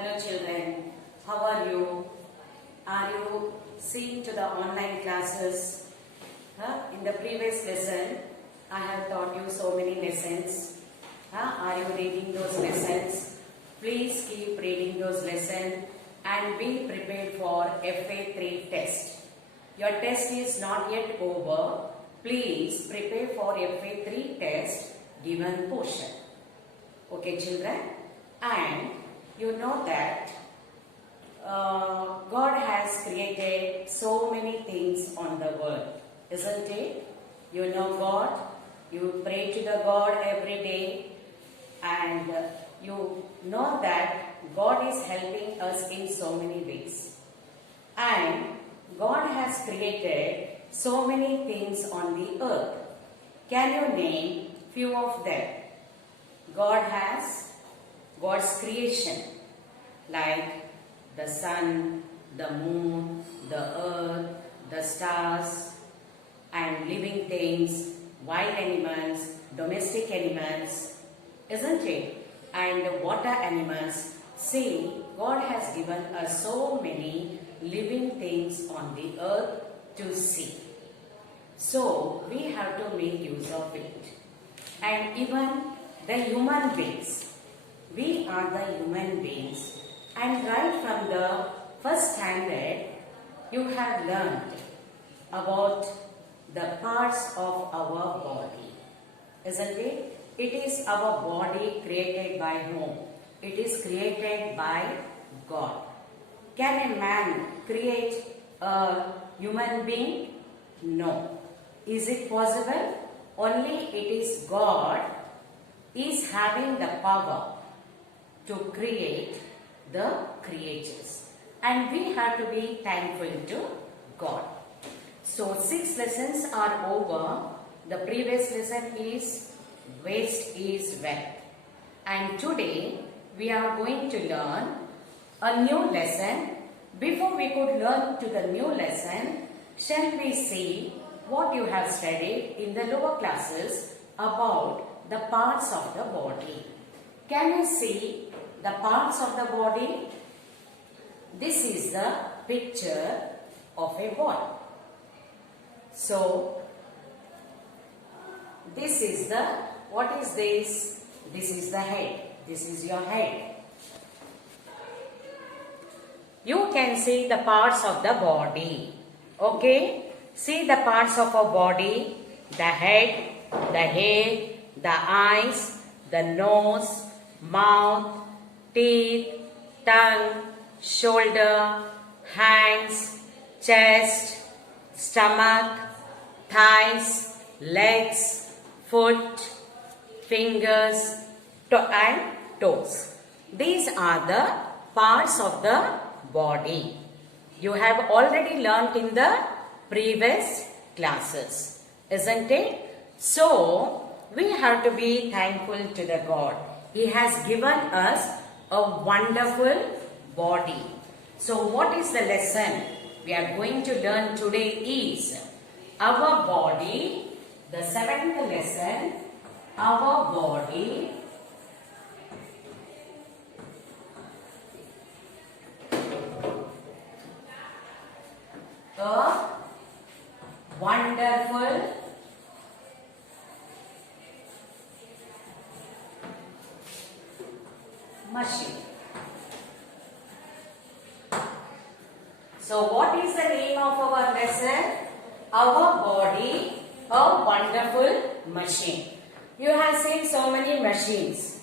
Hello children, how are you? Are you seeing to the online classes? In the previous lesson, I have taught you so many lessons. Are you reading those lessons? Please keep reading those lessons and be prepared for FA3 test. Your test is not yet over. Please prepare for FA3 test given portion. Okay children? And you know that God has created so many things on the world, isn't it? You know God, you pray to the God every day, and you know that God is helping us in so many ways. And God has created so many things on the earth. Can you name few of them? God's creation, like the sun, the moon, the earth, the stars, and living things, wild animals, domestic animals, isn't it? And water animals. See, God has given us so many living things on the earth to see. So, we have to make use of it. And even the human beings. We are the human beings, and right from the first standard you have learned about the parts of our body, isn't it? It is our body created by whom? It is created by God. Can a man create a human being? No. Is it possible? Only it is God is having the power to create the creatures, and we have to be thankful to God. So 6 lessons are over. The previous lesson is waste is wealth, and today we are going to learn a new lesson. Before we could learn to the new lesson, shall we see what you have studied in the lower classes about the parts of the body. Can you see the parts of the body? This is the picture of a boy. So, this is the, what is this? This is the head. This is your head. You can see the parts of the body. Okay? See the parts of a body. The head, the hair, the eyes, the nose, mouth, teeth, tongue, shoulder, hands, chest, stomach, thighs, legs, foot, fingers, and toes. These are the parts of the body. You have already learnt in the previous classes, isn't it? So, we have to be thankful to the God. He has given us a wonderful body. So what is the lesson we are going to learn today is our body, the 7th lesson, our body a wonderful machine. So what is the name of our lesson? Our body, a wonderful machine. You have seen so many machines.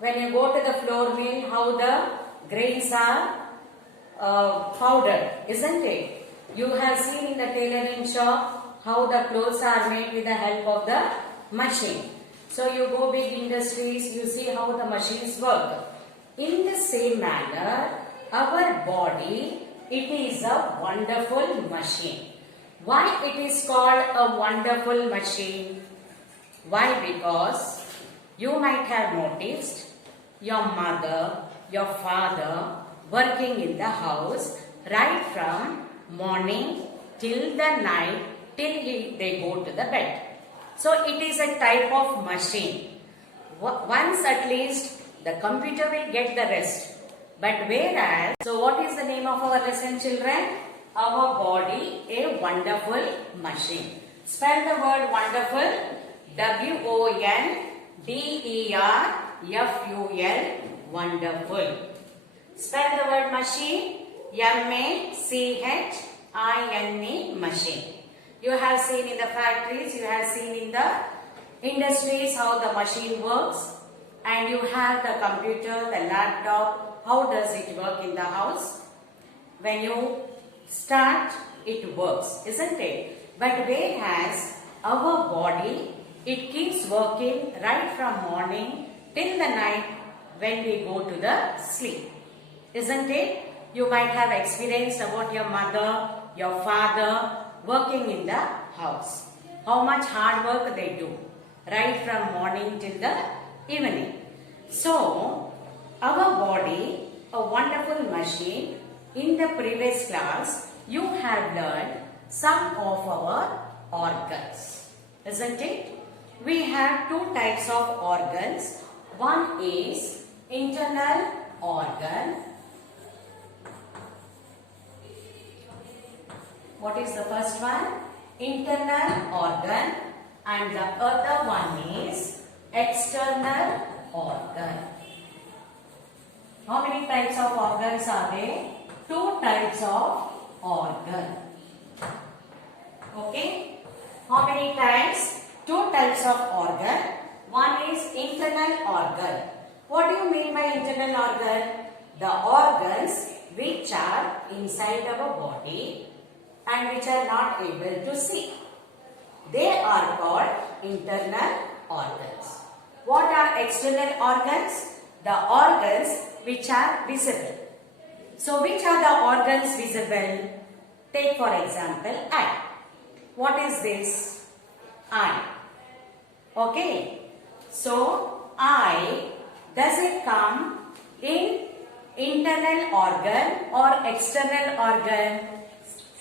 When you go to the floor mill, how the grains are powdered, isn't it? You have seen in the tailoring shop how the clothes are made with the help of the machine. So you go big industries, you see how the machines work. In the same manner, our body, it is a wonderful machine. Why it is called a wonderful machine? Why? Because you might have noticed your mother, your father working in the house right from morning till the night till they go to the bed. So it is a type of machine. Once at least the computer will get the rest. But whereas, so what is the name of our lesson, children? Our body, a wonderful machine. Spell the word wonderful. W-O-N-D-E-R-F-U-L. Wonderful. Spell the word machine. M-A-C-H-I-N-E. Machine. You have seen in the factories, you have seen in the industries how the machine works. And you have the computer, the laptop. How does it work in the house? When you start, it works, isn't it? But whereas our body, it keeps working right from morning till the night when we go to the sleep, isn't it? You might have experienced about your mother, your father working in the house. How much hard work they do right from morning till the evening. So, our body, a wonderful machine. In the previous class, you have learned some of our organs, isn't it? We have two types of organs. One is internal organ. What is the first one? Internal organ. And the other one is external organ. How many types of organs are there? Two types of organ. Okay? How many types? Two types of organ. One is internal organ. What do you mean by internal organ? The organs which are inside our body and which are not able to see. They are called internal organs. What are external organs? The organs which are visible. So which are the organs visible? Take for example eye. What is this? Eye. Okay. So eye, does it come in internal organ or external organ?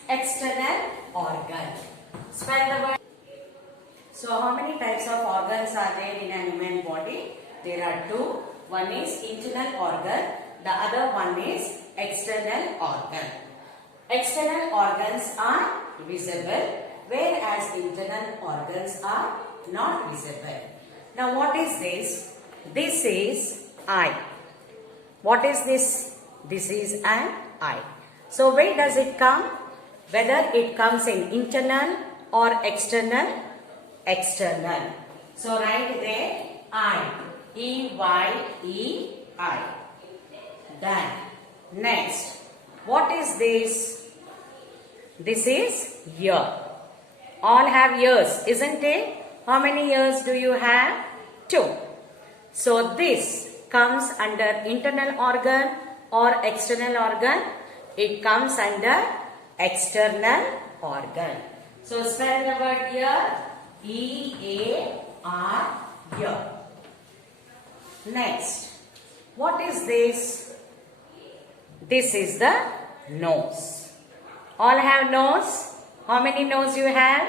External organ. Spell the word. So how many types of organs are there in a human body? There are two. One is internal organ. The other one is external organ. External organs are visible, whereas internal organs are not visible. Now what is this? This is eye. What is this? This is an eye. So where does it come? Whether it comes in internal or external? External. So write there eye. E-Y-E-I. Then next, what is this? This is ear. All have ears, isn't it? How many ears do you have? Two. So this comes under internal organ or external organ? It comes under external organ. So spell the word ear. E-A-R, ear. Next, what is this? This is the nose. All have nose. How many nose you have?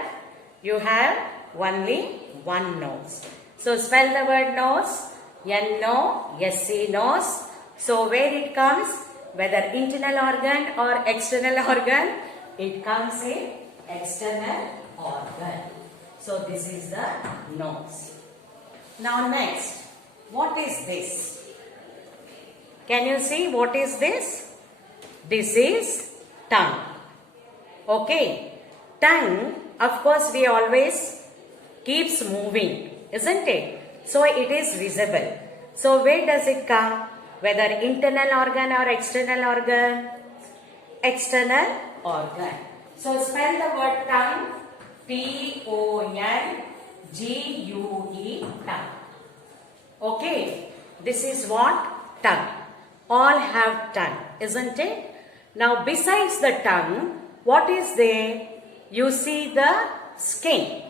You have only one nose. So spell the word nose. N-O-S-E, nose. So where it comes? Whether internal organ or external organ, it comes in external organ. So this is the nose. Now next, what is this? Can you see what is this? This is tongue. Okay. Tongue, of course, we always keeps moving, isn't it? So it is visible. So where does it come? Whether internal organ or external organ? External organ. So spell the word tongue. T-O-N-G-U-E, tongue. Okay. This is what? Tongue. All have tongue, isn't it? Now besides the tongue, what is there? You see the skin.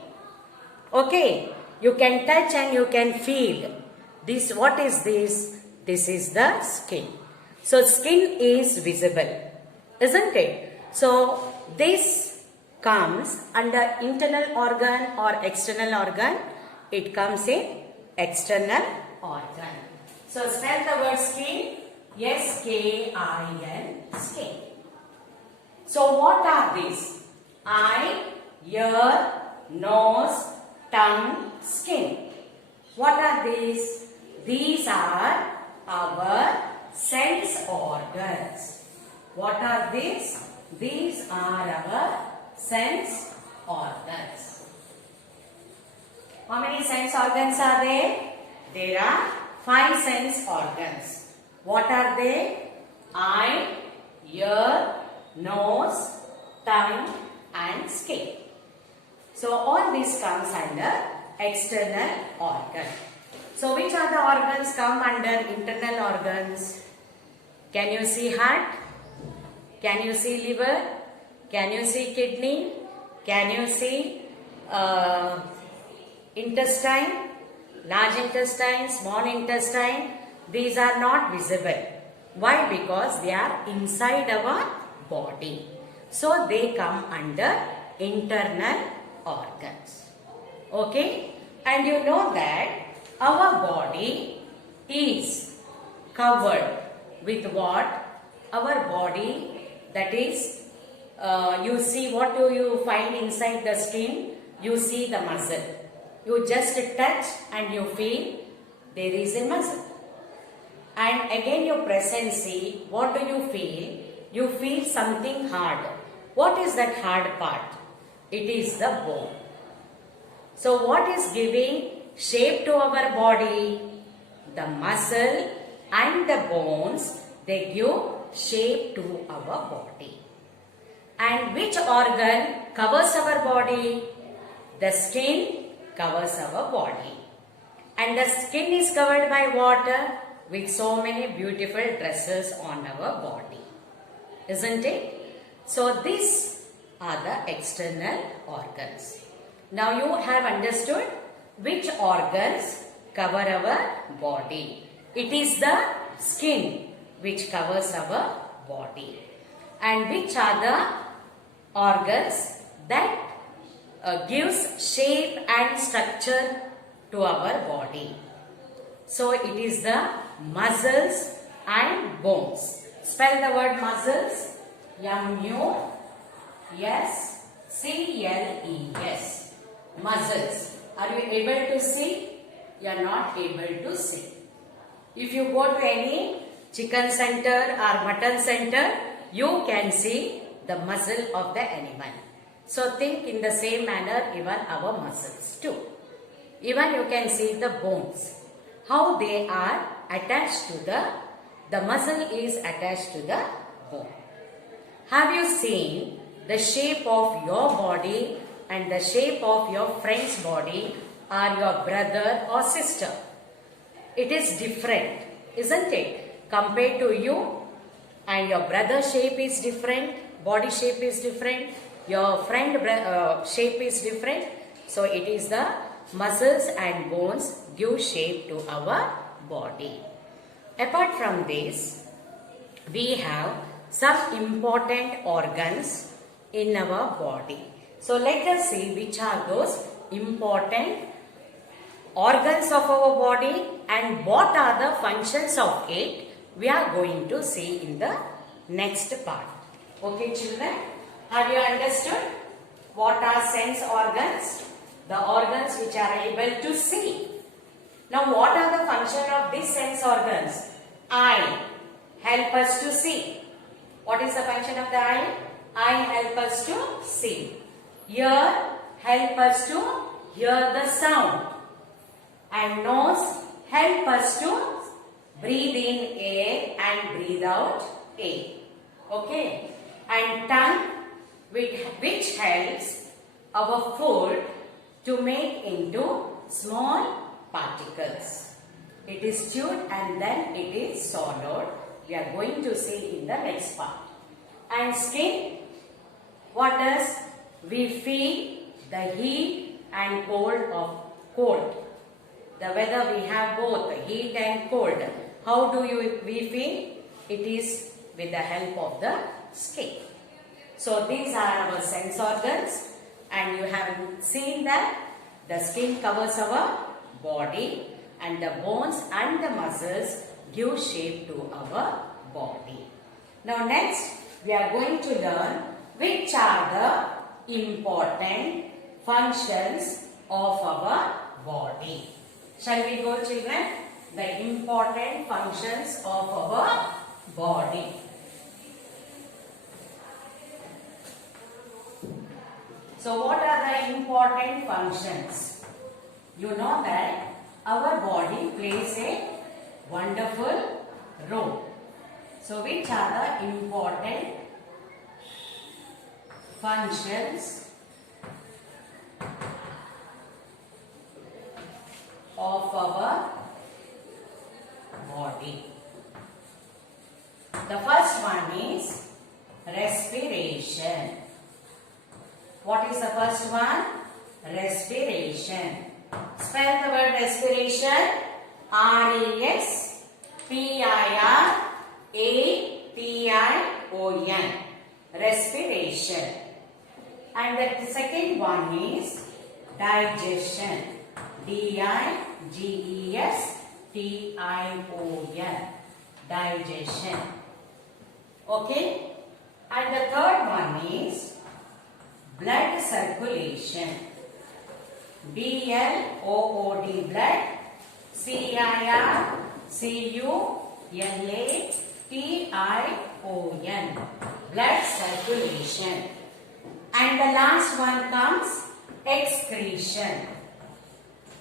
Okay. You can touch and you can feel. This, what is this? This is the skin. So skin is visible, isn't it? So this comes under internal organ or external organ. It comes in external organ. So spell the word skin. S-K-I-N, skin. So what are these? Eye, ear, nose, tongue, skin. What are these? These are our sense organs. What are these? These are our sense organs. How many sense organs are there? There are 5 sense organs. What are they? Eye, ear, nose, tongue and skin. So all this comes under external organ. So which are the organs come under internal organs? Can you see heart? Can you see liver? Can you see kidney? Can you see intestine? Large intestine, small intestine? These are not visible. Why? Because they are inside our body. So they come under internal organs. Okay? And you know that our body is covered with what? Our body, that is, you see, what do you find inside the skin? You see the muscle. You just touch and you feel there is a muscle. And again you press and see, what do you feel? You feel something hard. What is that hard part? It is the bone. So what is giving shape to our body? The muscle and the bones, they give shape to our body. And which organ covers our body? The skin covers our body. And the skin is covered by water with so many beautiful dresses on our body. Isn't it? So these are the external organs. Now you have understood which organs cover our body. It is the skin which covers our body. And which are the organs that gives shape and structure to our body. So it is the muscles and bones. Spell the word muscles. M-U-S-C-L-E-S. Muscles. Are you able to see? You are not able to see. If you go to any chicken center or mutton center, you can see the muscle of the animal. So think in the same manner even our muscles too. Even you can see the bones. How they are attached to the muscle is attached to the bone. Have you seen the shape of your body and the shape of your friend's body or your brother or sister? It is different, isn't it? Compared to you, and your brother's shape is different, body shape is different, your friend shape is different. So it is the muscles and bones give shape to our body. Apart from this, we have some important organs in our body. So let us see which are those important organs of our body and what are the functions of it. We are going to see in the next part. Okay children, have you understood what are sense organs? The organs which are able to see. Now what are the function of these sense organs? Eye help us to see. What is the function of the eye? Eye help us to see. Ear help us to hear the sound. And nose help us to breathe in air and breathe out air. Okay. And tongue which helps our food to make into small particles. It is chewed and then it is swallowed. We are going to see in the next part. And skin, what does? We feel the heat and cold of cold. The weather we have both heat and cold. How do we feel? It is with the help of the skin. So these are our sense organs, and you have seen that the skin covers our body and the bones and the muscles give shape to our body. Now next we are going to learn which are the important functions of our body. Shall we go, children? The important functions of our body. So what are the important functions? You know that our body plays a wonderful role. So which are the important functions of our body? The first one is respiration. What is the first one? Respiration. Spell the word respiration. R-E-S-P-I-R-A-T-I-O-N. Respiration. And the second one is digestion. D-I-G-E-S-T-I-O-N. Digestion. Okay? And the third one is blood circulation. B-L-O-O-D, blood. C-I-R-C-U-L-A-T-I-O-N, blood circulation. And the last one comes excretion.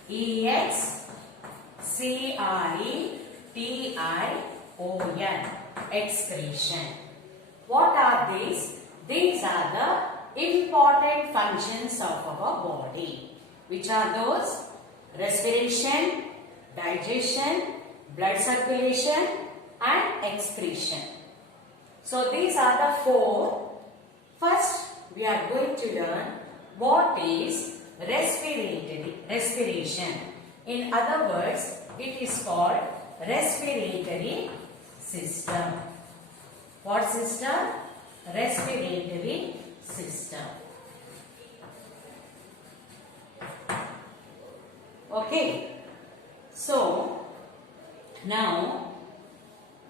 E-X-C-R-E-T-I-O-N, excretion. What are these? These are the important functions of our body. Which are those? Respiration, digestion, blood circulation and excretion. So these are the four. First we are going to learn what is respiration. In other words, it is called respiratory system. What system? Respiratory system. Okay. So now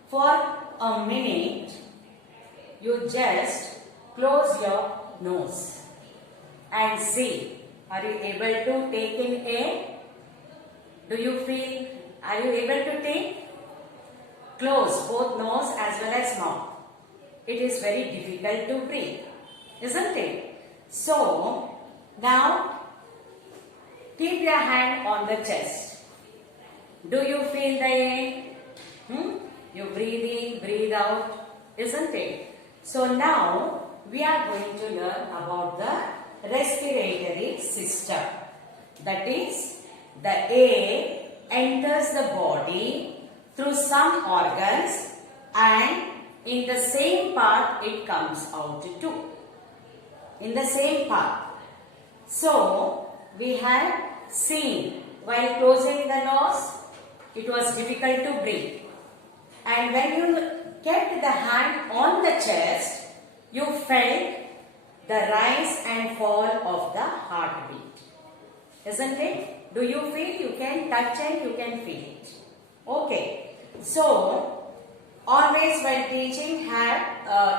for a minute you just close your nose and see. Are you able to take in air? Do you feel? Are you able to take? Close both nose as well as mouth. It is very difficult to breathe, isn't it? So now keep your hand on the chest. Do you feel the air? You breathe in, breathe out, isn't it? So now we are going to learn about the respiratory system. That is, the air enters the body through some organs and in the same part it comes out too. In the same part. So we have seen while closing the nose, it was difficult to breathe. And when you kept the hand on the chest, you felt the rise and fall of the heartbeat. Isn't it? Do you feel? You can touch and you can feel it. Okay. So, always while teaching have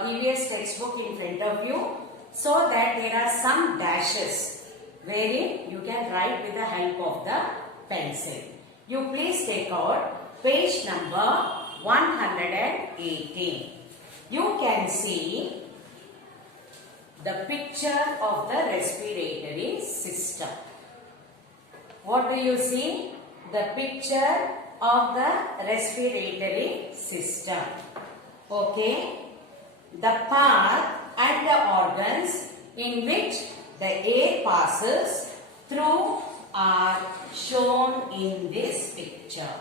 EVS textbook in front of you so that there are some dashes wherein you can write with the help of the pencil. You please take out page number 118. You can see the picture of the respiratory system. What do you see? The picture of the respiratory system. Okay. The path and the organs in which the air passes through are shown in this picture.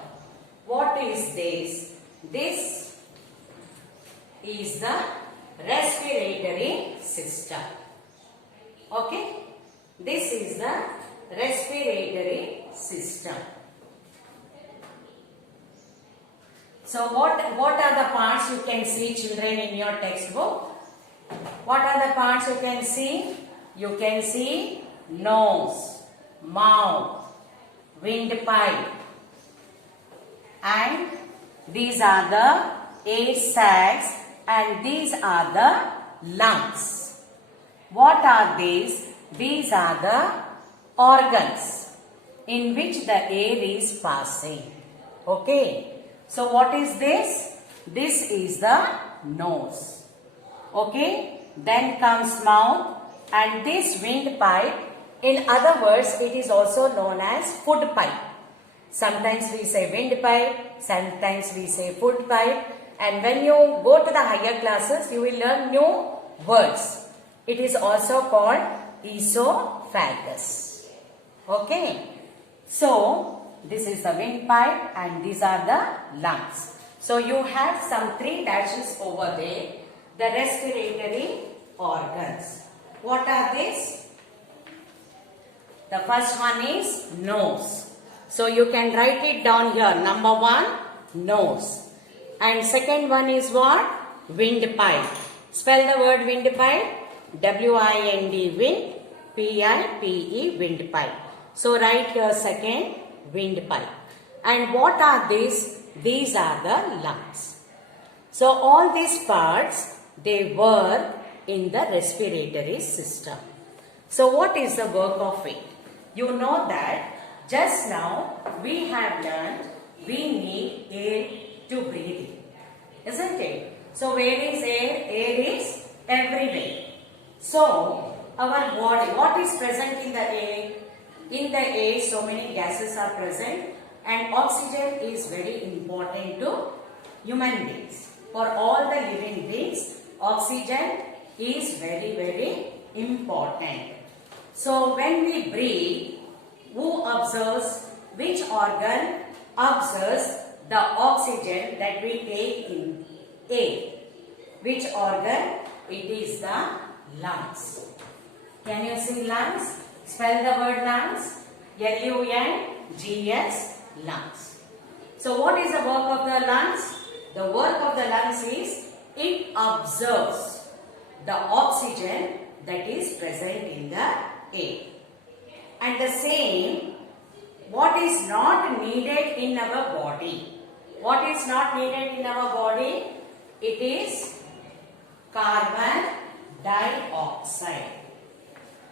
What is this? This is the respiratory system. Okay? This is the respiratory system. So what are the parts you can see, children, in your textbook? What are the parts you can see? You can see nose, mouth, windpipe and These are the air sacs and these are the lungs. What are these? These are the organs in which the air is passing. Okay. So what is this? This is the nose. Okay. Then comes mouth and this windpipe. In other words, it is also known as food pipe. Sometimes we say windpipe, sometimes we say food pipe. And when you go to the higher classes, you will learn new words. It is also called esophagus. Okay. So, this is the windpipe and these are the lungs. So, you have some 3 dashes over there. The respiratory organs. What are these? The first one is nose. So, you can write it down here. Number 1, nose. And second one is what? Windpipe. Spell the word windpipe. W-I-N-D, wind, P-I-P-E, windpipe. So, write here second, windpipe. And what are these? These are the lungs. So, all these parts, they work in the respiratory system. So, what is the work of it? You know that just now we have learned we need air to breathe in. Isn't it? So, where is air? Air is everywhere. So, our body, what is present in the air? In the air, so many gases are present and oxygen is very important to human beings. For all the living beings, oxygen is very, very important. So, when we breathe, who observes? Which organ observes the oxygen that we take in air? Which organ? It is the lungs. Can you see lungs? Spell the word lungs. L-U-N-G-S, lungs. So what is the work of the lungs? The work of the lungs is it absorbs the oxygen that is present in the air. And the same, what is not needed in our body? What is not needed in our body? It is carbon dioxide.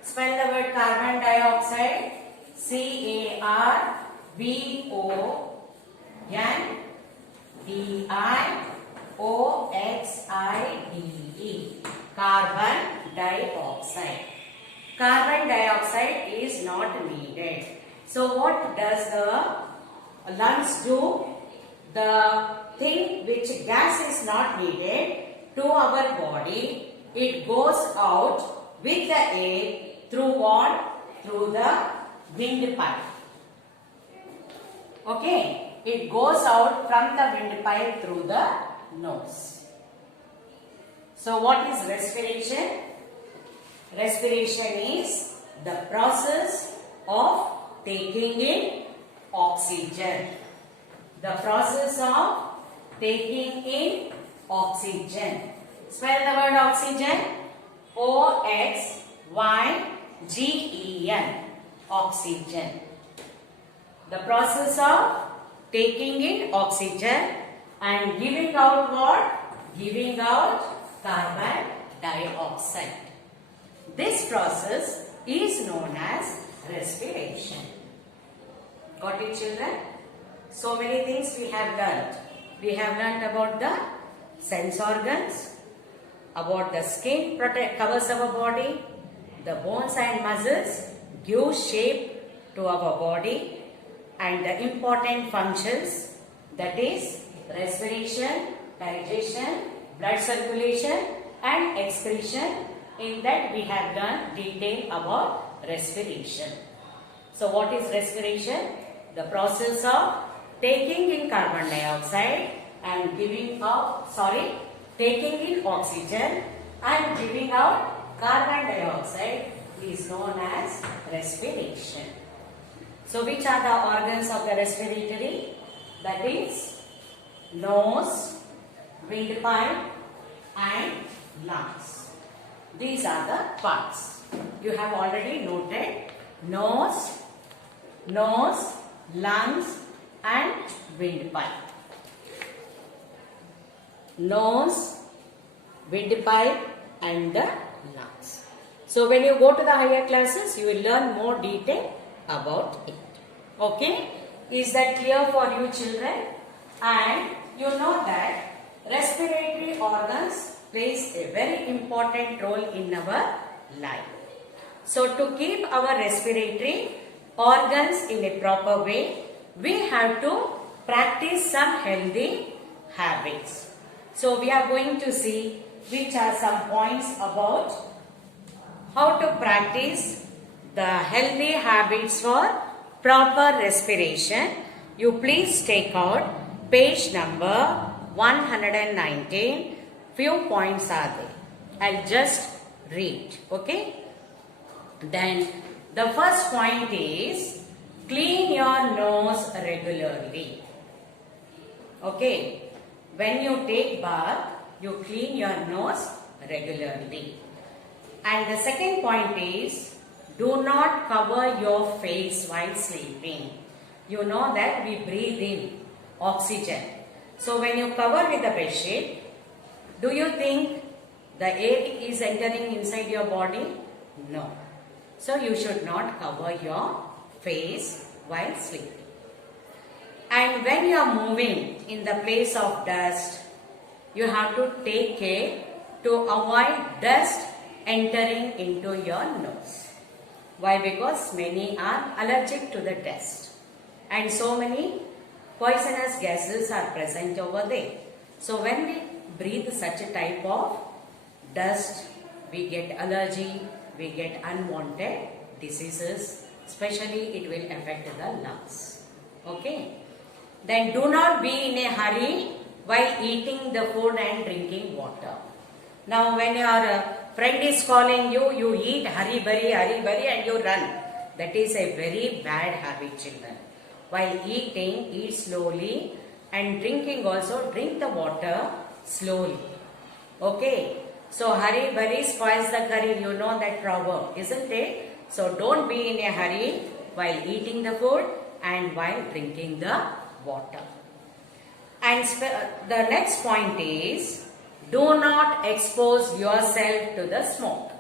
Spell the word carbon dioxide. C-A-R-B-O-N-D-I-O-X-I-D-E. Carbon dioxide. Carbon dioxide is not needed. So what does the lungs do? The thing which gas is not needed to our body, it goes out with the air through what? Through the windpipe. Okay, it goes out from the windpipe through the nose. So what is respiration? Respiration is the process of taking in oxygen. The process of taking in oxygen. Spell the word oxygen. O-X-Y-G-E-N. Oxygen. The process of taking in oxygen and giving out what? Giving out carbon dioxide. This process is known as respiration. Got it, children? So many things we have learnt. We have learnt about the sense organs, about the skin covers our body, the bones and muscles give shape to our body, and the important functions, that is respiration, digestion, blood circulation and excretion. In that we have learned detail about respiration. So what is respiration? The process of taking in carbon dioxide and taking in oxygen and giving out carbon dioxide is known as respiration. So which are the organs of the respiratory? That is nose, windpipe and lungs. These are the parts. You have already noted nose, lungs and windpipe. nose, windpipe and the lungs. So when you go to the higher classes, you will learn more detail about it. Okay? Is that clear for you children? And you know that respiratory organs plays a very important role in our life. So to keep our respiratory organs in a proper way, we have to practice some healthy habits. So we are going to see which are some points about how to practice the healthy habits for proper respiration. You please take out page number 119. Few points are there. I'll just read. Okay. Then the first point is clean your nose regularly. Okay. When you take bath, you clean your nose regularly. And the second point is do not cover your face while sleeping. You know that we breathe in oxygen. So when you cover with the bedsheet, do you think the air is entering inside your body? No. So you should not cover your face while sleeping. And when you are moving in the place of dust, you have to take care to avoid dust entering into your nose. Why? Because many are allergic to the dust. And so many poisonous gases are present over there. So when we breathe such a type of dust, we get allergy, we get unwanted diseases, especially it will affect the lungs. Okay. Then do not be in a hurry while eating the food and drinking water. Now when your friend is calling you, you eat hurry bari and you run. That is a very bad habit, children. While eating, eat slowly, and drinking also, drink the water slowly. Okay. So hurry bari spoils the curry. You know that proverb, isn't it? So don't be in a hurry while eating the food and while drinking the water. And the next point is do not expose yourself to the smoke.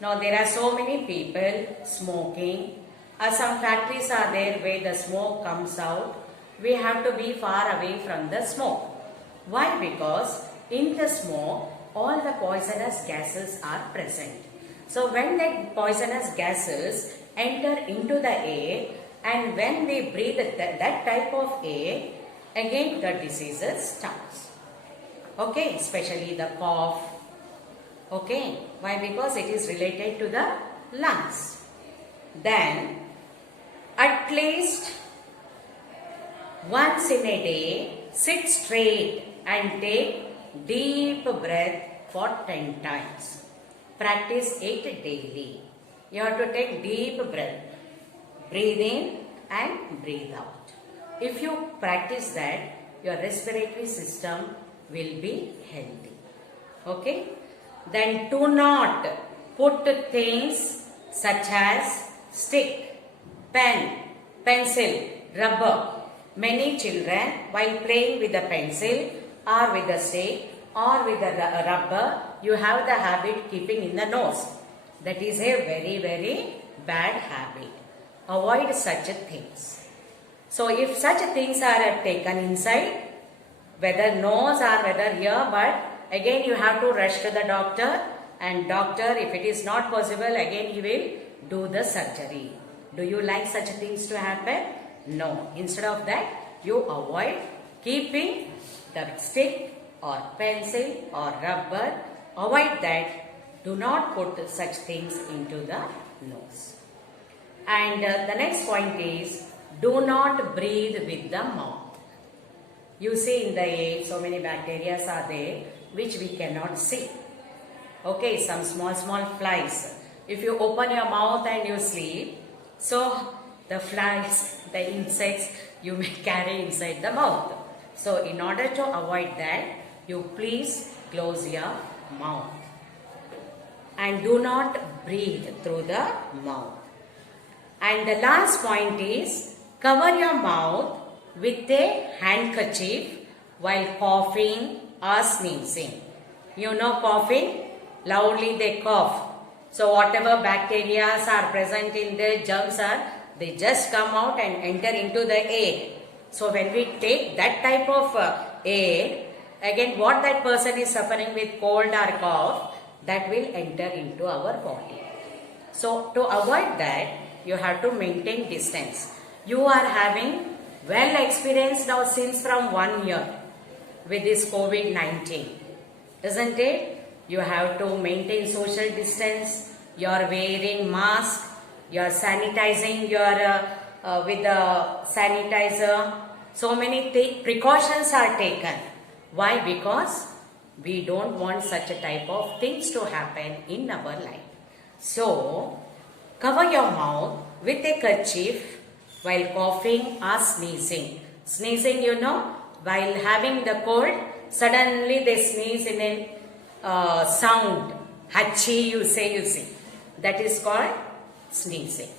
Now there are so many people smoking. Some factories are there where the smoke comes out. We have to be far away from the smoke. Why? Because in the smoke all the poisonous gases are present. So when the poisonous gases enter into the air, and when we breathe that type of air, again the diseases starts. Okay, especially the cough. Okay, why? Because it is related to the lungs. Then at least once in a day, sit straight and take deep breath for 10 times. Practice it daily. You have to take deep breath. Breathe in and breathe out. If you practice that, your respiratory system will be healthy. Okay? Then do not put things such as stick, pen, pencil, rubber. Many children, while playing with the pencil or with the stick or with the rubber, you have the habit keeping in the nose. That is a very, very bad habit. Avoid such things. So if such things are taken inside, whether nose or whether ear, but again you have to rush to the doctor, and doctor, if it is not possible, again he will do the surgery. Do you like such things to happen? No. Instead of that, you avoid keeping the stick or pencil or rubber. Avoid that. Do not put such things into the nose. And the next point is, do not breathe with the mouth. You see in the air, so many bacteria are there which we cannot see. Okay, some small flies. If you open your mouth and you sleep, so the flies, the insects, you may carry inside the mouth. So in order to avoid that, you please close your mouth. And do not breathe through the mouth. And the last point is, cover your mouth with a handkerchief while coughing or sneezing. You know coughing? Loudly they cough. So whatever bacteria are present in the germs they just come out and enter into the air. So when we take that type of air, again what that person is suffering with cold or cough, that will enter into our body. So to avoid that, you have to maintain distance. You are having well experience now since from 1 year with this COVID-19, isn't it? You have to maintain social distance, you are wearing mask, you are sanitizing your with the sanitizer. So many precautions are taken. Why? Because we don't want such a type of things to happen in our life. So, cover your mouth with a kerchief while coughing or sneezing. Sneezing, you know, while having the cold, suddenly they sneeze in a sound. Hachi, you see. That is called sneezing.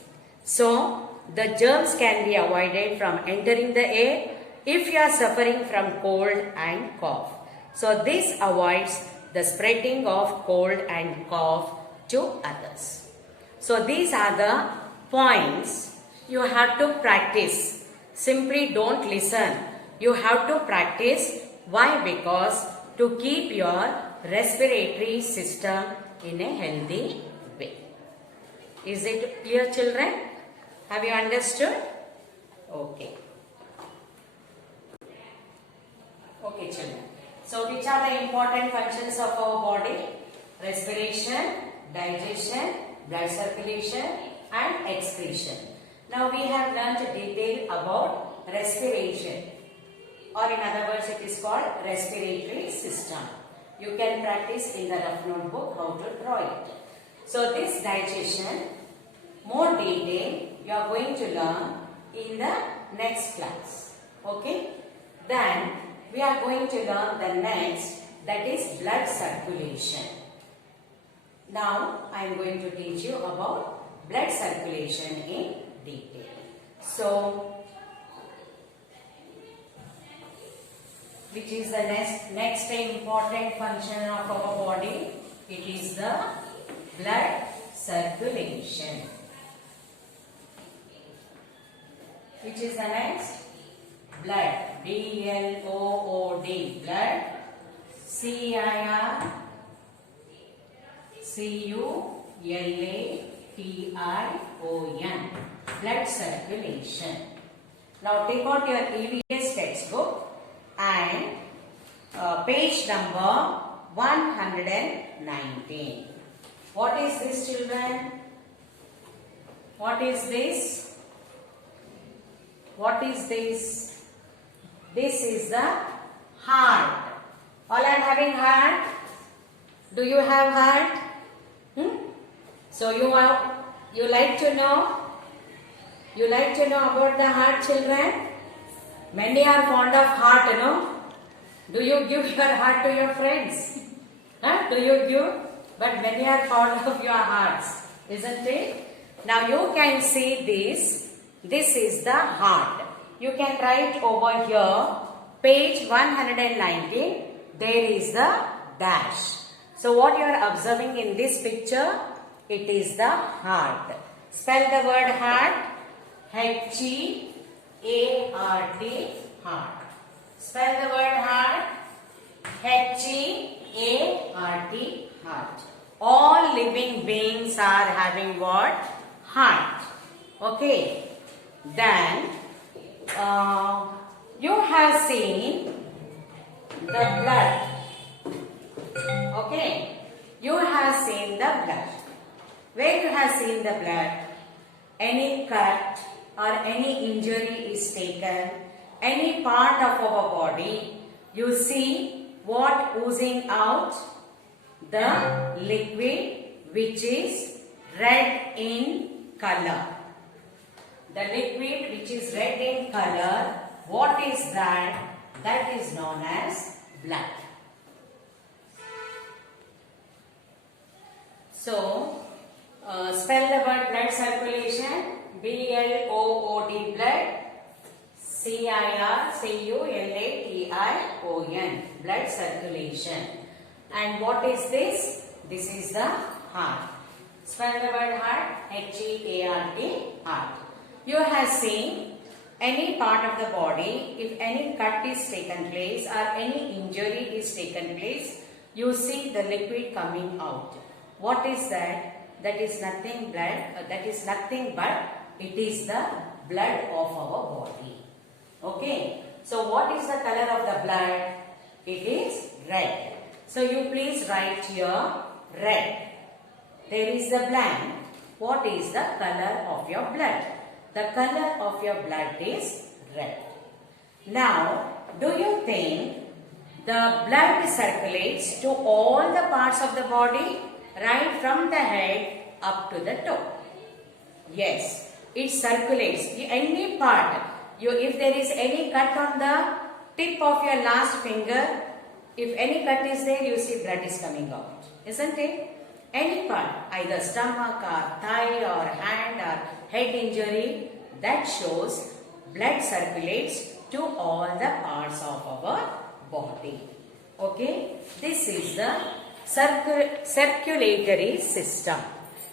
So, the germs can be avoided from entering the air if you are suffering from cold and cough. So, this avoids the spreading of cold and cough to others. So, these are the points you have to practice. Simply don't listen. You have to practice. Why? Because to keep your respiratory system in a healthy way. Is it clear, children? Have you understood? Okay. Okay, children. So, which are the important functions of our body? Respiration, digestion, blood circulation and excretion. Now, we have learnt detail about respiration, or in other words, it is called respiratory system. You can practice in the rough notebook how to draw it. So, this digestion, more detail you are going to learn in the next class. Okay? Then we are going to learn the next, that is blood circulation. Now I am going to teach you about blood circulation in detail. So, which is the next important function of our body? It is the blood circulation. Which is the next? Blood. B-L-O-O-D. Blood. C-I-R-C-U-L-A-T-I-O-N. Blood circulation. Now take out your EVS textbook and page number 119. What is this, children? What is this? What is this? This is the heart. All are having heart? Do you have heart? So you like to know? You like to know about the heart, children? Many are fond of heart, you know. Do you give your heart to your friends? Do you give? But many are fond of your hearts, isn't it? Now you can see this. This is the heart. You can write over here, page 119, there is the dash. So what you are observing in this picture, it is the heart. Spell the word heart, H-E-A-R-T, heart. Spell the word heart, H-E-A-R-T, heart. All living beings are having what? Heart. Okay. Then you have seen the blood. Okay. You have seen the blood. Where you have seen the blood, any cut or any injury is taken, any part of our body, you see what oozing out? The liquid which is red in color. The liquid which is red in color, what is that? That is known as blood. So, spell the word blood circulation. B-L-O-O-D, blood. C C-I-R-C-U-L-A-T-I-O-N, blood circulation. And what is this? This is the heart. Spell the word heart, H-E-A-R-T, heart. You have seen any part of the body, if any cut is taken place or any injury is taken place, you see the liquid coming out. What is that? That is nothing but it is the blood of our body. Okay. So what is the color of the blood? It is red. So you please write here red. There is the blank. What is the color of your blood? The color of your blood is red. Now, do you think the blood circulates to all the parts of the body, right from the head up to the toe? Yes, it circulates. Any part, if there is any cut on the tip of your last finger, if any cut is there, you see blood is coming out, isn't it? Any part, either stomach or thigh or hand or head injury, that shows blood circulates to all the parts of our body. Okay, this is the circulatory system.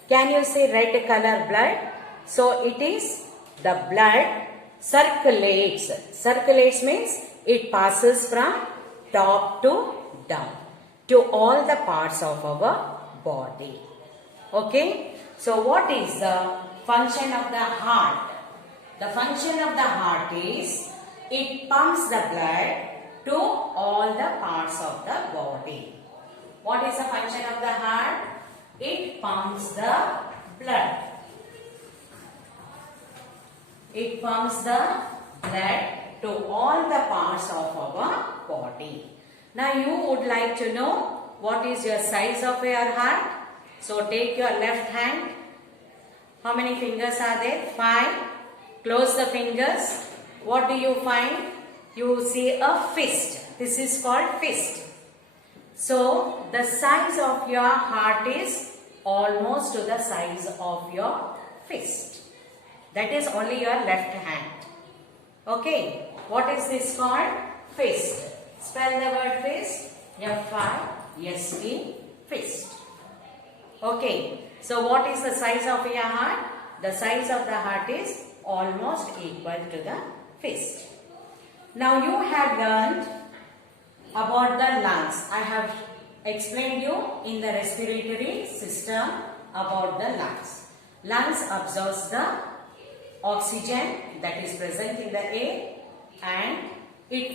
Can you say red color blood? So it is the blood circulates. Circulates means it passes from top to down to all the parts of our body. Okay, so what is the function of the heart? The function of the heart is it pumps the blood to all the parts of the body. What is the function of the heart? It pumps the blood. It pumps the blood to all the parts of our body. Now you would like to know what is your size of your heart. So take your left hand. How many fingers are there? 5. Close the fingers. What do you find? You see a fist. This is called fist. So the size of your heart is almost to the size of your fist. That is only your left hand. Okay. What is this called? Fist. Spell the word fist. F-I-S-T. Fist. Okay. So what is the size of your heart? The size of the heart is almost equal to the fist. Now you have learned about the lungs. I have explained you in the respiratory system about the lungs. Lungs absorbs the oxygen that is present in the air and it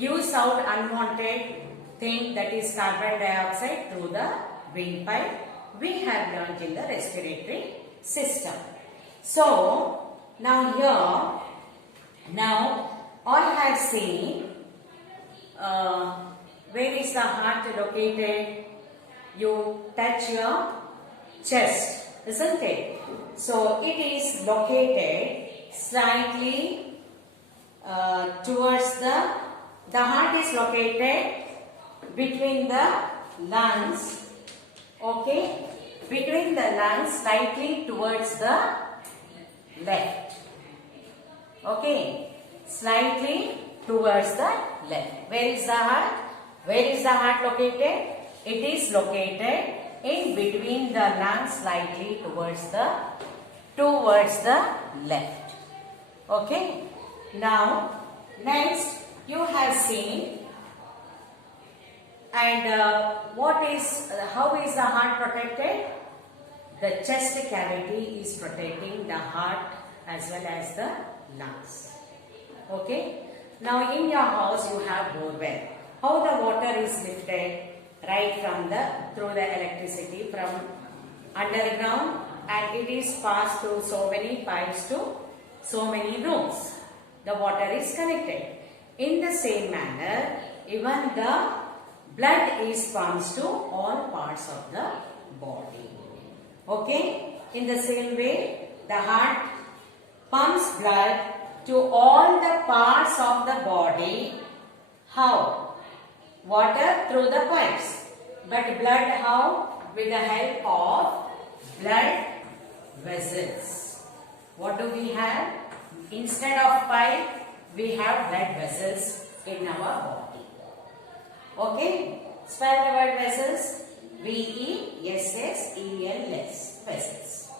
gives out unwanted thing, that is carbon dioxide, through the windpipe. We have learned in the respiratory system. So now here, all have seen where is the heart located? You touch your chest, isn't it? So it is located slightly towards the heart is located between the lungs, okay, between the lungs, slightly towards the left, okay, slightly towards the left. Where is the heart? Where is the heart located? It is located in between the lungs, slightly towards the left. Okay. Now, next you have seen, and how is the heart protected? The chest cavity is protecting the heart as well as the lungs. Okay. Now in your house you have borewell. How the water is lifted? Right from through the electricity from underground, and it is passed through so many pipes to so many rooms. The water is connected. In the same manner, even the blood is pumped to all parts of the body. Okay? In the same way, the heart pumps blood to all the parts of the body. How? Water through the pipes. But blood how? With the help of blood vessels. What do we have? Instead of pipe, we have blood vessels in our body. Okay? Spell the word vessels. V-E-S-S-E-L-S. Vessels.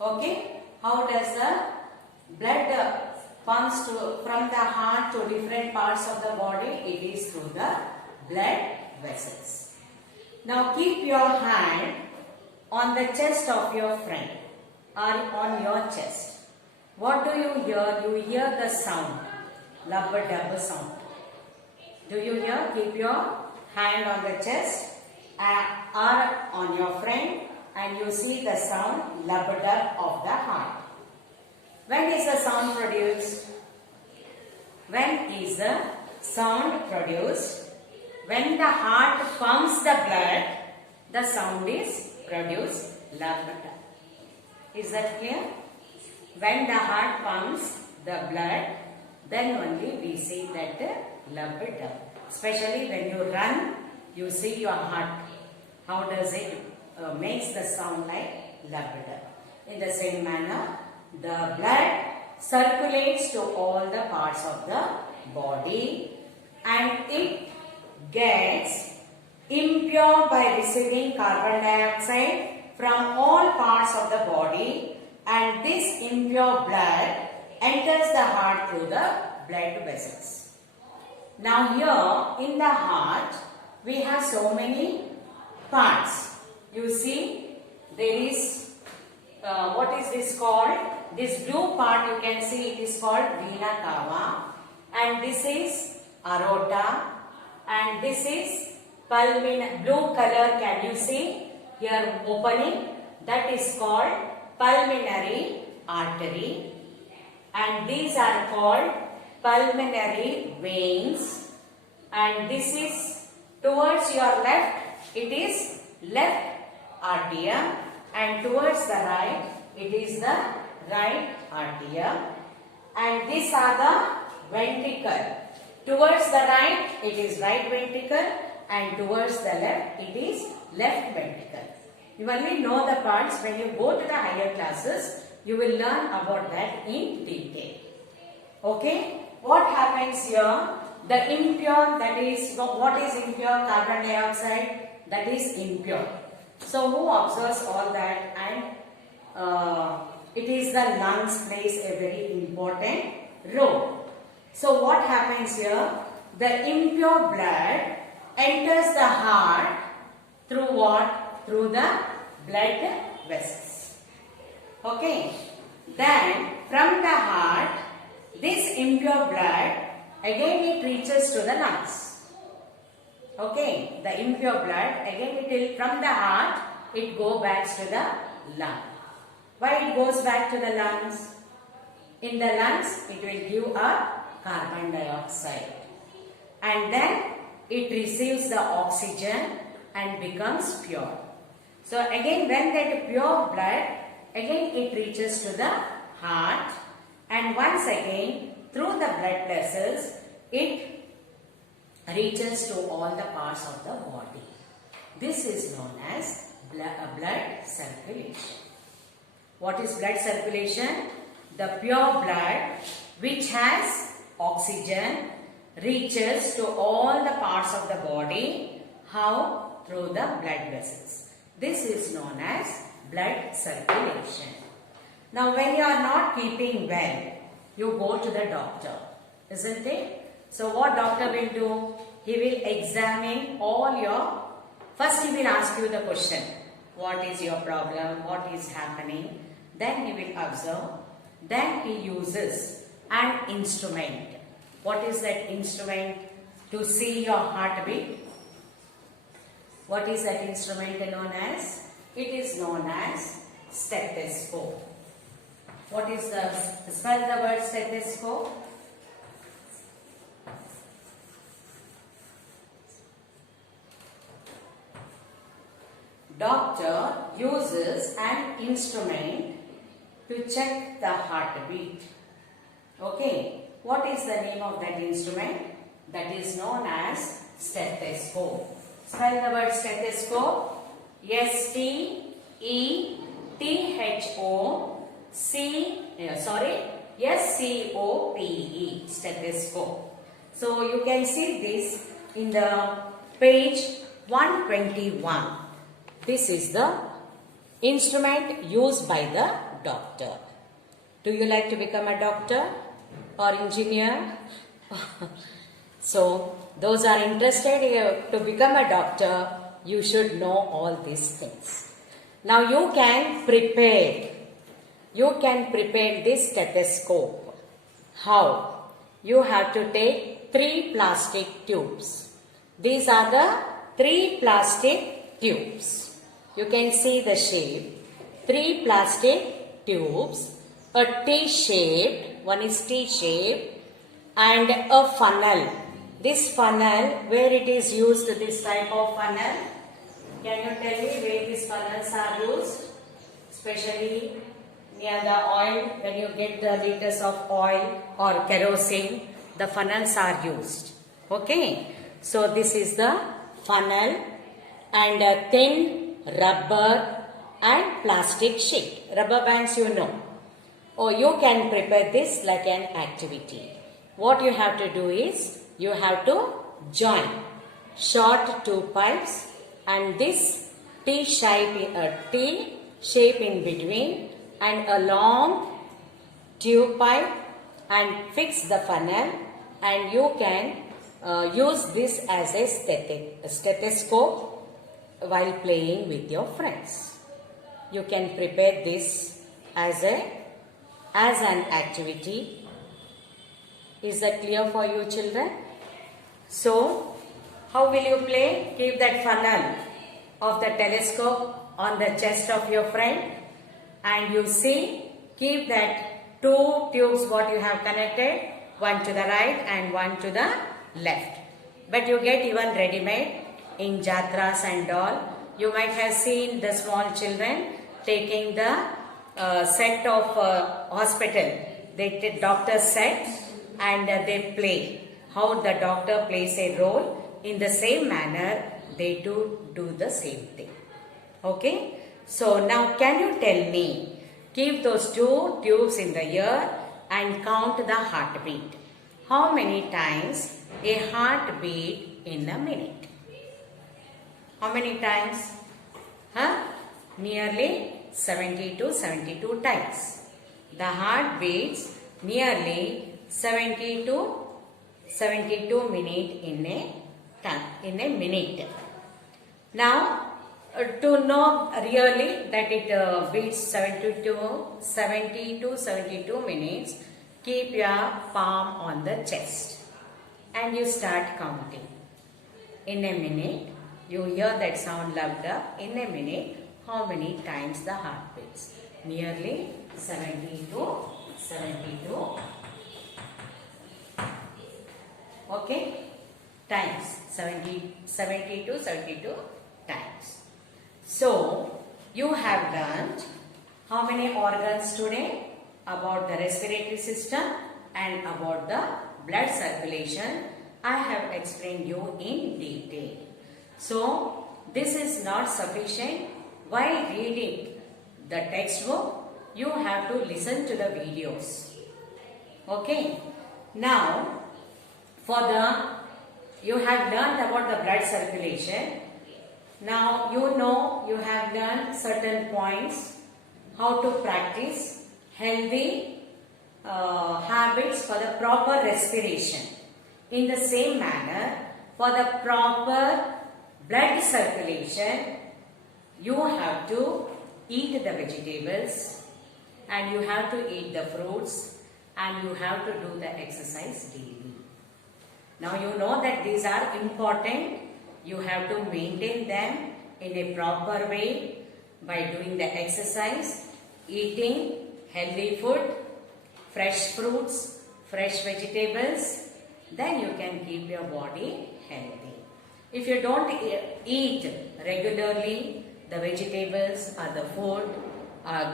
Okay? How does the blood pumps from the heart to different parts of the body? It is through the blood vessels. Now keep your hand on the chest of your friend or on your chest. What do you hear? You hear the sound. Lubba dubba sound. Do you hear? Keep your hand on the chest or on your friend and you see the sound lubba dub of the heart. When is the sound produced? When is the sound produced? When the heart pumps the blood, the sound is produced lubba dub. Is that clear? When the heart pumps the blood, then only we see that lubba dub. Especially when you run, you see your heart. How does it makes the sound like lubba dub? In the same manner, the blood circulates to all the parts of the body and it gets impure by receiving carbon dioxide from all parts of the body, and this impure blood enters the heart through the blood vessels. Now here in the heart we have so many parts. You see there is what is this called? This blue part you can see, it is called vena cava, and this is aorta, and this is pulmonary. Blue color can you see here opening, that is called pulmonary artery, and these are called pulmonary veins, and this is towards your left, it is left atrium, and towards the right it is the right atrium, and these are the ventricle. Towards the right it is right ventricle and towards the left it is left ventricle. You only know the parts when you go to the higher classes. You will learn about that in detail. Okay? What happens here? The impure, that is, what is impure? Carbon dioxide, that is impure. So who observes all that? And it is the lungs plays a very important role. So what happens here? The impure blood enters the heart through what? Through the blood vessels. Okay. Then from the heart, this impure blood again it reaches to the lungs. Okay. The impure blood again it will, from the heart it goes back to the lung. Why it goes back to the lungs? In the lungs it will give a carbon dioxide, and then it receives the oxygen and becomes pure. So again when that pure blood again it reaches to the heart, and once again through the blood vessels it reaches to all the parts of the body. This is known as blood circulation. What is blood circulation? The pure blood which has oxygen reaches to all the parts of the body. How? Through the blood vessels. This is known as blood circulation. Now when you are not keeping well, you go to the doctor, isn't it? So what doctor will do? He will examine all your, first he will ask you the question, what is your problem, what is happening, then he will observe, then he uses an instrument. What is that instrument? To see your heartbeat. What is that instrument known as? It is known as stethoscope. What is the, spell the word stethoscope? Doctor uses an instrument to check the heartbeat. Okay. What is the name of that instrument? That is known as stethoscope. Spell the word stethoscope. S-C-O-P-E, stethoscope. So you can see this in the page 121. This is the instrument used by the doctor. Do you like to become a doctor or engineer? So those are interested to become a doctor, you should know all these things. Now you can prepare this stethoscope. How? You have to take 3 plastic tubes. These are the 3 plastic tubes. You can see the shape. 3 plastic tubes, a T-shaped, one is T-shaped, and a funnel. This funnel, where it is used, this type of funnel? Can you tell me where these funnels are used? Especially near the oil, when you get the liters of oil or kerosene, the funnels are used. Okay. So this is the funnel and a thin rubber and plastic sheet. Rubber bands you know. Or you can prepare this like an activity. What you have to do is, you have to join short 2 pipes and this T shape in between and a long tube pipe and fix the funnel, and you can use this as a stethoscope while playing with your friends. You can prepare this as an activity. Is that clear for you, children? So, how will you play? Keep that funnel of the telescope on the chest of your friend, and you see, keep that 2 tubes what you have connected, one to the right and one to the left. But you get even ready-made in jatras and all. You might have seen the small children taking the set of hospital. They take doctor's set and they play. How the doctor plays a role. In the same manner, they do the same thing. Okay. So now can you tell me, keep those 2 tubes in the ear and count the heartbeat. How many times a heartbeat in a minute? How many times? Nearly 70 to 72 times. The heart beats nearly 70 to 72 minutes in a minute. Now, to know really that it beats 70 to 72 minutes, keep your palm on the chest and you start counting. In a minute, you hear that sound loved up. In a minute, how many times the heart beats? Nearly 70 to 72. Okay? Times. 70 to 72 times. So, you have learned how many organs today? About the respiratory system and about the blood circulation. I have explained you in detail. So, this is not sufficient. While reading the textbook, you have to listen to the videos. Okay. Now, you have learned about the blood circulation. Now, you have learned certain points, how to practice healthy habits for the proper respiration. In the same manner, for the proper blood circulation, you have to eat the vegetables and you have to eat the fruits and you have to do the exercise daily. Now you know that these are important. You have to maintain them in a proper way by doing the exercise, eating healthy food, fresh fruits, fresh vegetables. Then you can keep your body healthy. If you don't eat regularly the vegetables or the food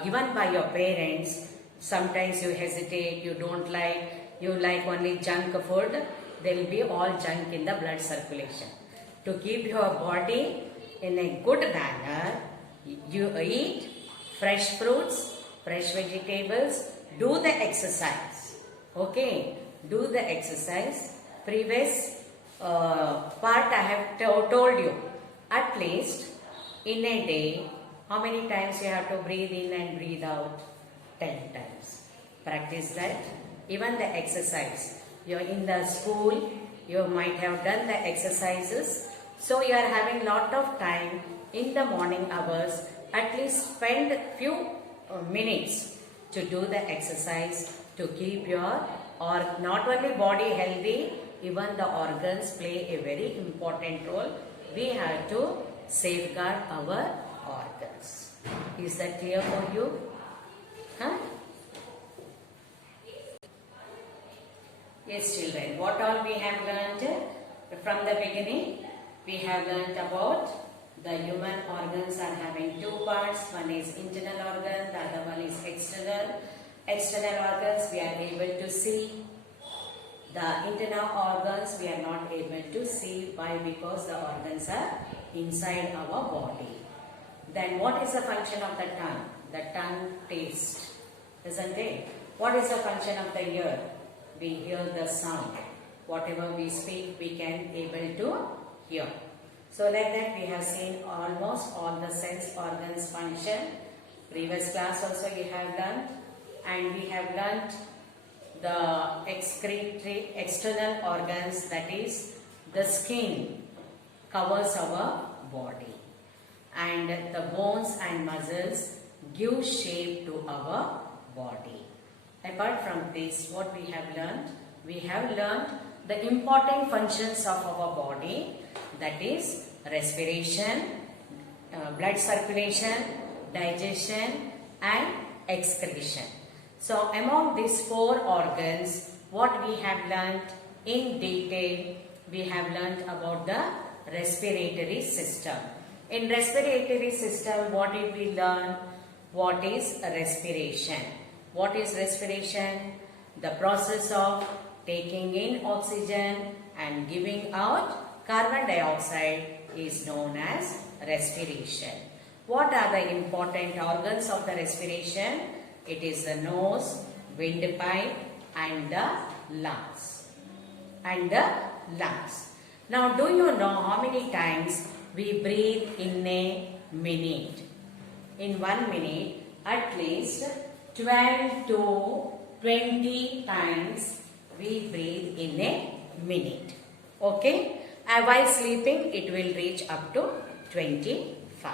given by your parents, sometimes you hesitate, you don't like, you like only junk food, there will be all junk in the blood circulation. To keep your body in a good manner, you eat fresh fruits, fresh vegetables, do the exercise. Okay, do the exercise. Previous part I have told you. At least in a day, how many times you have to breathe in and breathe out? 10 times. Practice that. Even the exercise. You're in the school, you might have done the exercises. So you are having lot of time in the morning hours. At least spend few minutes to do the exercise to keep your or not only body healthy, even the organs play a very important role. We have to safeguard our organs. Is that clear for you? Huh? Yes, children. What all we have learned from the beginning? We have learned about the human organs are having two parts. One is internal organ, the other one is external. External organs we are able to see. The internal organs we are not able to see. Why? Because the organs are inside our body. Then what is the function of the tongue? The tongue tastes, isn't it? What is the function of the ear? We hear the sound. Whatever we speak, we can able to hear. So like that we have seen almost all the sense organs function. Previous class also you have learned, and we have learnt the excretory external organs, that is the skin covers our body, and the bones and muscles give shape to our body. Apart from this, what we have learnt? We have learnt the important functions of our body, that is respiration, blood circulation, digestion and excretion. So among these four organs, what we have learnt in detail, we have learnt about the respiratory system. In respiratory system, what did we learn? What is respiration? What is respiration? The process of taking in oxygen and giving out carbon dioxide is known as respiration. What are the important organs of the respiration? It is the nose, windpipe and the lungs. Now do you know how many times we breathe in a minute? In 1 minute, at least 12 to 20 times we breathe in a minute. Okay? And while sleeping, it will reach up to 25.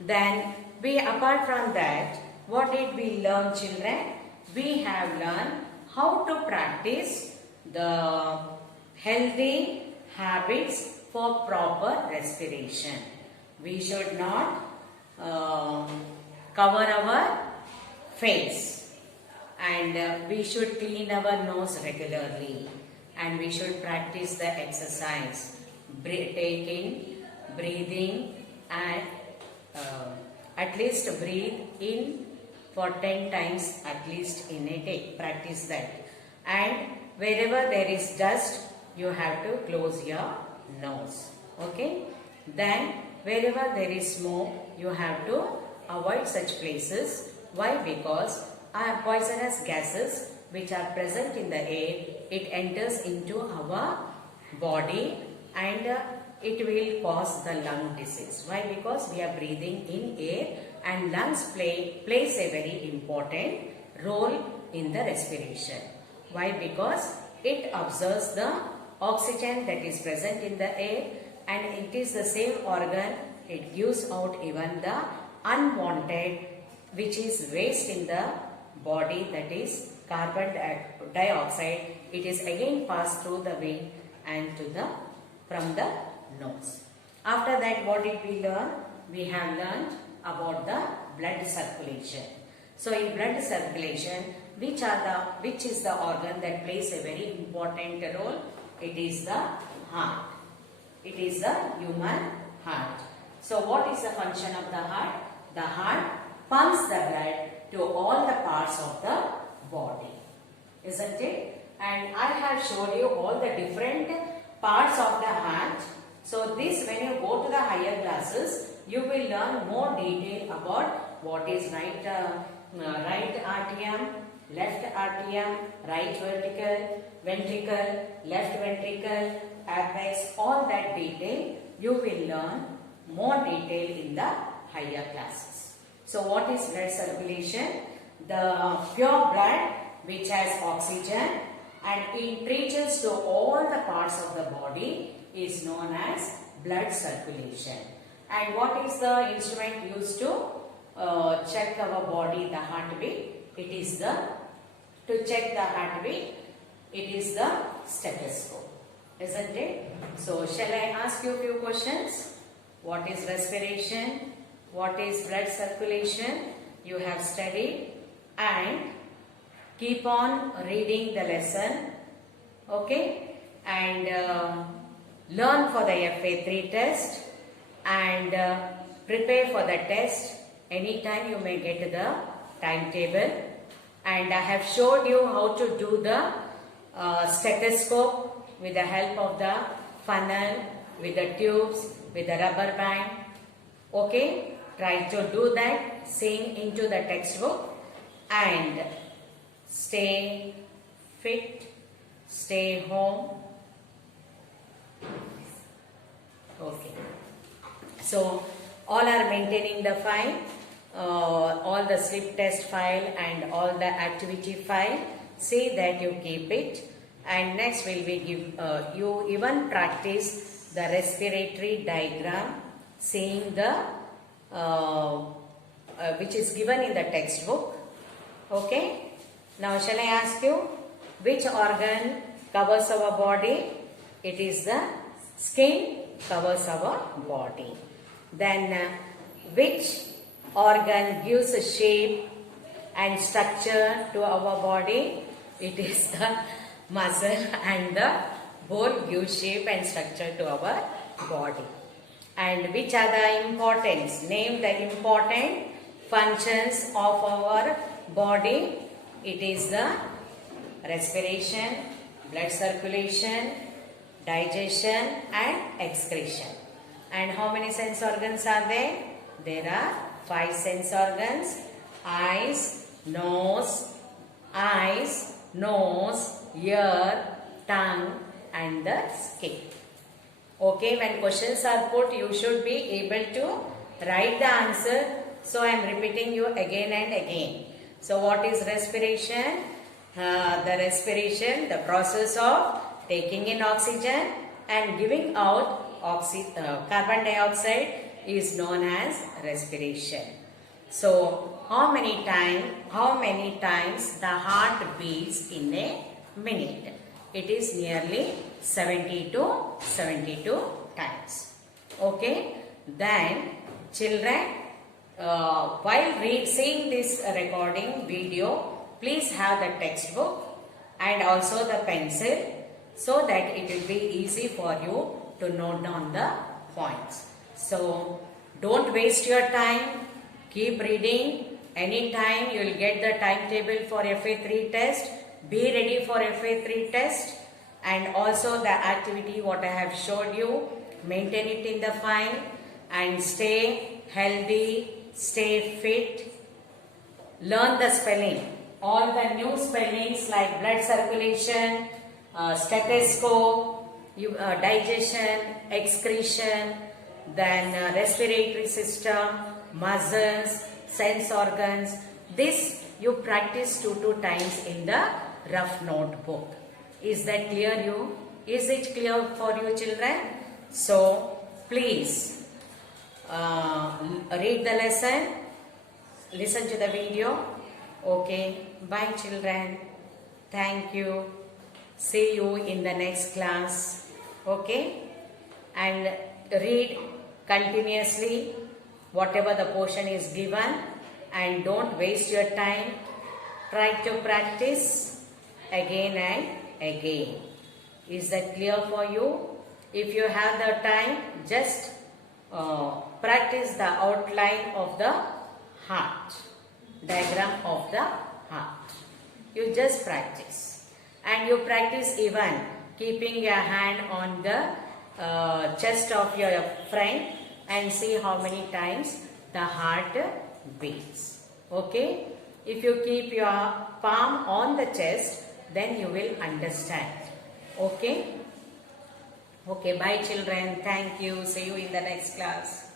Then we, apart from that, what did we learn, children? We have learned how to practice the healthy habits for proper respiration. We should not cover our face, and we should clean our nose regularly, and we should practice the exercise, taking, breathing, and at least breathe in for 10 times at least in a day. Practice that. And wherever there is dust, you have to close your nose. Okay? Then wherever there is smoke, you have to avoid such places. Why? Because poisonous gases which are present in the air, it enters into our body and it will cause the lung disease. Why? Because we are breathing in air, and lungs plays a very important role in the respiration. Why? Because it absorbs the oxygen that is present in the air, and it is the same organ, it gives out even the unwanted, which is waste in the body, that is carbon dioxide. It is again passed through the vein and from the nose. After that, what did we learn? We have learned about the blood circulation. So in blood circulation, which is the organ that plays a very important role? It is the heart. It is the human heart. So what is the function of the heart? The heart pumps the blood to all the parts of the body, isn't it? And I have showed you all the different parts of the heart. So this, when you go to the higher classes, you will learn more detail about what is right atrium, left atrium, right ventricle, left ventricle, apex, all that detail you will learn more detail in the higher classes. So what is blood circulation? The pure blood which has oxygen and it reaches to all the parts of the body is known as blood circulation. And what is the instrument used to check our body, the heartbeat? It is to check the heartbeat, it is the stethoscope, isn't it? So shall I ask you a few questions? What is respiration? What is blood circulation? You have studied, and keep on reading the lesson, okay? And learn for the FA3 test and prepare for the test. Anytime you may get the timetable, and I have showed you how to do the stethoscope with the help of the funnel, with the tubes, with the rubber band. Okay, try to do that, seeing into the textbook, and stay fit, stay home. Okay, so all are maintaining the file, all the slip test file and all the activity file. See that you keep it, and next will be give you even practice the respiratory diagram, seeing the which is given in the textbook. Okay, now shall I ask you, which organ covers our body? It is the skin covers our body. Then which organ gives a shape and structure to our body? It is the muscle, and the bone gives shape and structure to our body. And which are the importance? Name the important functions of our body. It is the respiration, blood circulation, digestion and excretion. And how many sense organs are there? There are 5 sense organs: eyes, nose, ear, tongue and the skin. Okay, when questions are put, you should be able to write the answer. So I am repeating you again and again. So what is respiration? The respiration, the process of taking in oxygen and giving out carbon dioxide is known as respiration. So how many times the heart beats in a minute? It is nearly 70 to 72 times. Okay, then children, while seeing this recording video, please have the textbook and also the pencil, so that it will be easy for you to note down the points. So don't waste your time, keep reading. Anytime you will get the timetable for FA3 test. Be ready for FA3 test, and also the activity what I have showed you, maintain it in the file and stay healthy, stay fit. Learn the spelling, all the new spellings like blood circulation, stethoscope, digestion, excretion, then respiratory system, muscles, sense organs. This you practice 2 times in the rough notebook. Is that clear you? Is it clear for you children? So please read the lesson, listen to the video. Okay, bye children. Thank you. See you in the next class. Okay, and read continuously whatever the portion is given, and don't waste your time. Try to practice again and again. Is that clear for you? If you have the time, just practice the outline of the heart, diagram of the heart. You just practice, and you practice even keeping your hand on the chest of your friend and see how many times the heart beats. Okay, If you keep your palm on the chest, then you will understand. Okay? Okay, bye children. Thank you. See you in the next class.